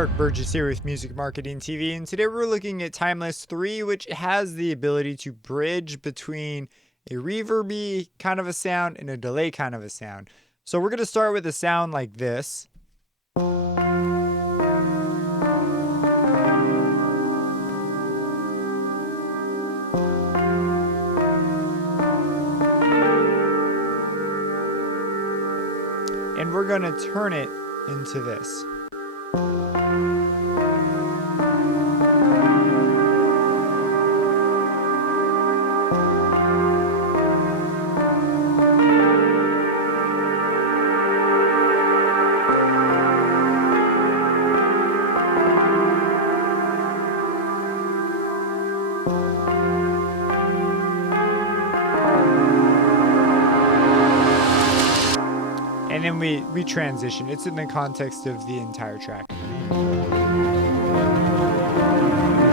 Eric Burgess here with Music Marketing TV, and today we're looking at Timeless 3, which has the ability to bridge between a reverby kind of a sound and a delay kind of a sound. So we're going to start with a sound like this. And we're going to turn it into this. And then we transition. It's in the context of the entire track.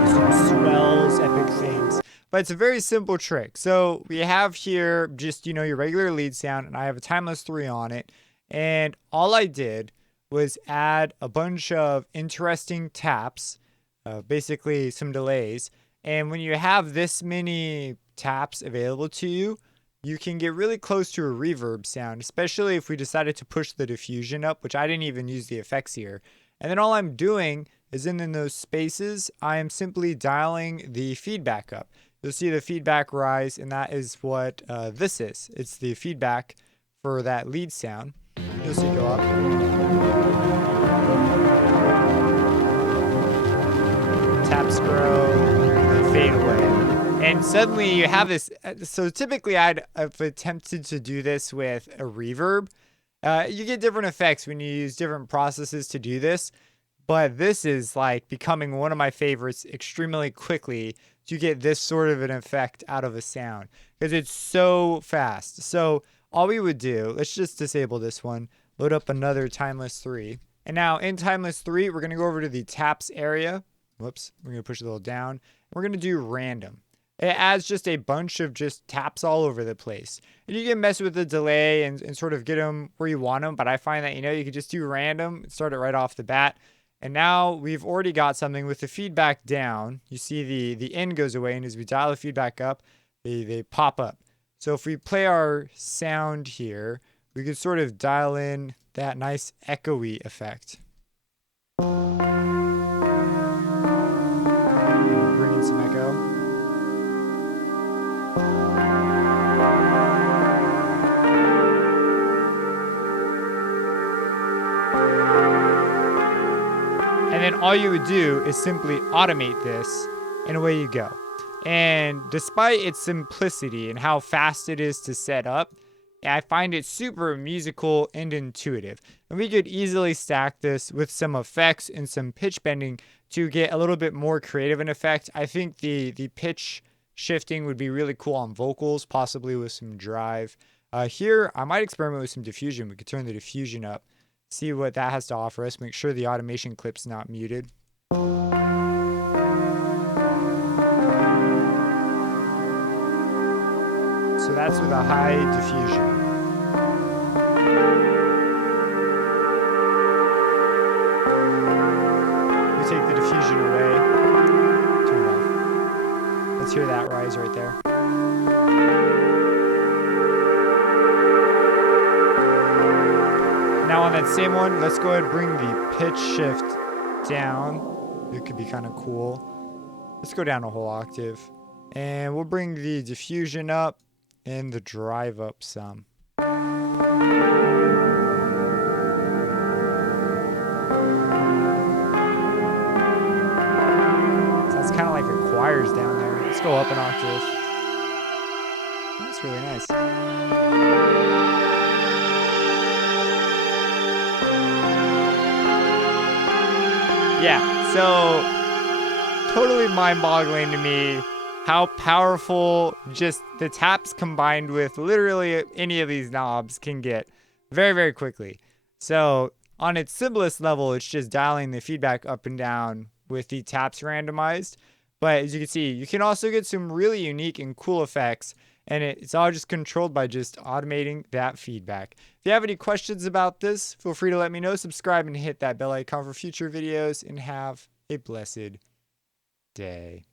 Some swells, epic things. But it's a very simple trick. So we have here just, your regular lead sound, and I have a Timeless 3 on it. And all I did was add a bunch of interesting taps, basically some delays. And when you have this many taps available to you, you can get really close to a reverb sound, especially if we decided to push the diffusion up, which I didn't even use the effects here. And then all I'm doing is in those spaces, I am simply dialing the feedback up. You'll see the feedback rise, and that is what this is. It's the feedback for that lead sound. You'll see it go up. Taps grow, and fade away. And suddenly you have this. So typically I've attempted to do this with a reverb. You get different effects when you use different processes to do this. But this is like becoming one of my favorites extremely quickly to get this sort of an effect out of a sound, because it's so fast. So all we would do, let's just disable this one, load up another Timeless 3. And now in Timeless 3, we're going to go over to the taps area. Whoops, we're going to push it a little down. We're going to do random. It adds just a bunch of just taps all over the place. And you can mess with the delay and sort of get them where you want them. But I find that, you can just do random, start it right off the bat. And now we've already got something with the feedback down. You see the end goes away. And as we dial the feedback up, they pop up. So if we play our sound here, we could sort of dial in that nice echoey effect. Bring in some echo. And then all you would do is simply automate this, and away you go. And despite its simplicity and how fast it is to set up, I find it super musical and intuitive. And we could easily stack this with some effects and some pitch bending to get a little bit more creative an effect. I think the pitch shifting would be really cool on vocals, possibly with some drive. Here, I might experiment with some diffusion. We could turn the diffusion up, see what that has to offer us. Make sure the automation clip's not muted. So that's with a high diffusion. We take the diffusion away. Turn it off. Let's hear that rise right there. Now on that same one, let's go ahead and bring the pitch shift down. It could be kind of cool. Let's go down a whole octave. And we'll bring the diffusion up and the drive up some. So it's kind of like the choirs down there. Let's go up an octave. That's really nice. Yeah, so totally mind-boggling to me how powerful just the taps combined with literally any of these knobs can get very, very quickly. So on its simplest level, it's just dialing the feedback up and down with the taps randomized. But as you can see, you can also get some really unique and cool effects. And it's all just controlled by just automating that feedback. If you have any questions about this, feel free to let me know. Subscribe and hit that bell icon for future videos, and have a blessed day.